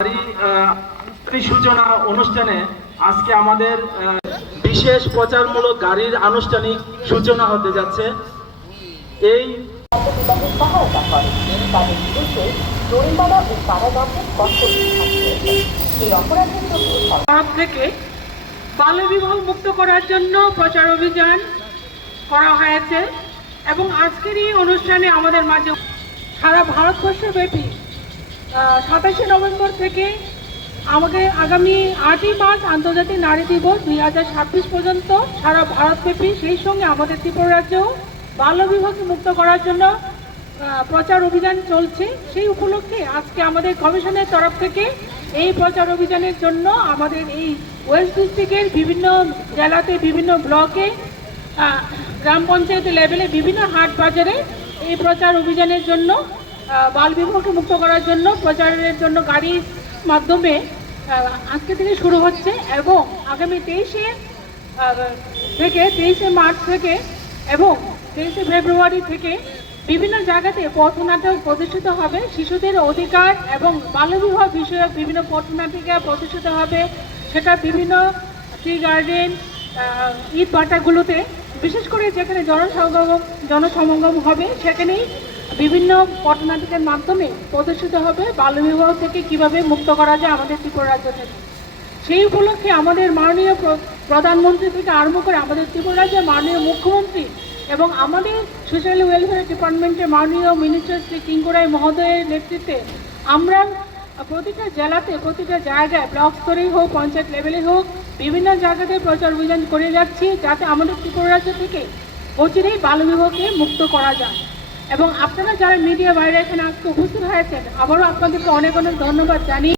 গাড়ি সূচনা অনুষ্ঠানে আজকে আমাদের বিশেষ প্রচারমূলক গাড়ির আনুষ্ঠানিক সূচনা হতে যাচ্ছে। এই থেকে বাল্যবিবাহ মুক্ত করার জন্য প্রচার অভিযান করা হয়েছে এবং আজকের এই অনুষ্ঠানে আমাদের মাঝে সারা ভারতবর্ষব্যাপী 27শে নভেম্বর থেকে আমাকে আগামী 8ই মার্চ আন্তর্জাতিক নারী দিবস 2026 পর্যন্ত সারা ভারতব্যাপী, সেই সঙ্গে আমাদের ত্রিপুরা রাজ্যেও বাল্যবিবাহকে মুক্ত করার জন্য প্রচার অভিযান চলছে। সেই উপলক্ষে আজকে আমাদের কমিশনের তরফ থেকে এই প্রচার অভিযানের জন্য আমাদের এই ওয়েস্ট ডিস্ট্রিক্টের বিভিন্ন জেলাতে, বিভিন্ন ব্লকে, গ্রাম পঞ্চায়েত লেভেলে, বিভিন্ন হাট বাজারে এই প্রচার অভিযানের জন্য বাল্যবিবাহকে মুক্ত করার জন্য প্রচারের জন্য গাড়ির মাধ্যমে আজকে থেকে শুরু হচ্ছে এবং আগামী 23শে মার্চ থেকে এবং 23শে ফেব্রুয়ারি থেকে বিভিন্ন জায়গাতে পথনাটক প্রদর্শিত হবে। শিশুদের অধিকার এবং বাল্যবিবাহ বিষয়ক বিভিন্ন পথনাটিকা প্রদর্শিত হবে। সেটা বিভিন্ন টি গার্ডেন, ঈদ বাটাগুলোতে, বিশেষ করে যেখানে জনসমাগম হবে সেখানেই বিভিন্ন পটনাটিকের মাধ্যমে প্রদর্শিত হবে বাল্যবিবাহ থেকে কিভাবে মুক্ত করা যায় আমাদের ত্রিপুরা রাজ্য থেকে। সেই উপলক্ষে আমাদের মাননীয় প্রধানমন্ত্রী থেকে আরম্ভ করে আমাদের ত্রিপুরা রাজ্যের মাননীয় মুখ্যমন্ত্রী এবং আমাদের সোশ্যাল ওয়েলফেয়ার ডিপার্টমেন্টের মাননীয় মিনিস্টার শ্রী কিঙ্কর মহোদয়ের নেতৃত্বে আমরা প্রতিটা জেলাতে, প্রতিটা জায়গায়, ব্লক স্তরেই হোক, পঞ্চায়েত লেভেলে হোক, বিভিন্ন জায়গাতে প্রচার অভিযান করে যাচ্ছি যাতে আমাদের ত্রিপুরা রাজ্য থেকে অচিরেই বাল্যবিবাহকে মুক্ত করা যায়। এবং আপনারা যারা মিডিয়া বাইরে এখানে আজকে উপস্থিত হয়েছেন, আবারও আপনাদেরকে অনেক অনেক ধন্যবাদ জানিয়ে